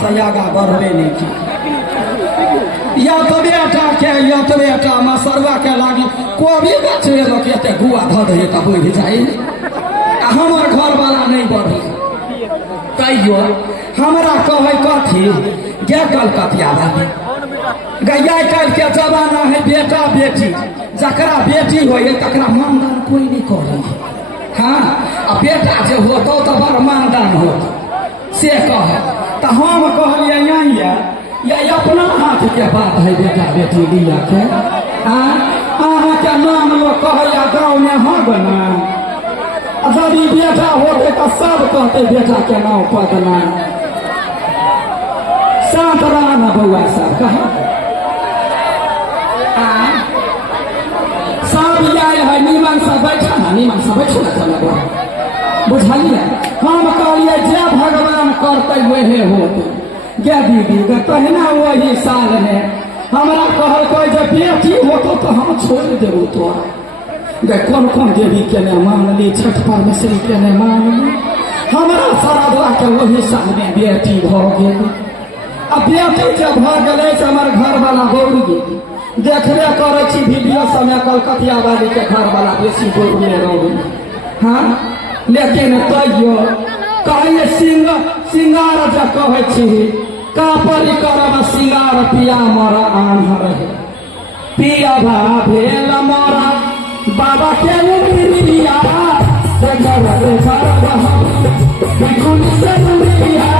से आगा बढ़बे नहीं की या तो बेटा मसरवा के लागी कोबी बेचे लोग एते गुआ धऽ दे तऽ बढ़ि जाइ हमर घर वाला नहीं बढ़ी तैयो हमरा कहे कथी गे कलकतिया बाबी गैया कल के जमाना है बेटा बेटी जकरा बेटी हो तकरा मानदान कोई नहीं करे हाँ आ बेटा जो होतो तो बड़ मानदान होत से कहे तो हम कहलिए या अपना हाथ के बात है बेटा बेटी लिया के अहाँ के नाम लोग कहैया गाँव में हाँ बना यदि बेटा होते तो सब कहते बेटा के नाम पदना शांत रहना बउआ सब कहा सब आए है नीमन से बैठा ना नीमन से बैठो ना चल बुझलिए हम कहलिए जे भगवान करते वही होते गे दीदी गे तहिना वही साल में हमरा कहल कोई जे बेटी होतो तो हम छोड़ देबो तोरा गे कौन कौन देवी के ने मान ली छठ परमेश्वरी के ने मान ली हमरा सरदवा के वही साल में बेटी भ गेल अब बेटी के भ गेले से हमर घर वाला दौड़ गेल देखबे करे छी वीडियो समय कलकतिया वाली के घर वाला बेसी दौड़ले रहे हाँ लेकिन तैयो कहिए सिंगार जे कहे छी कापरी करब सिंगार पिया मरा आन्हर है पिया भा भेल मरा बाबा के उमिरिया रे घर रे घर बहा बिकुल से उमिरिया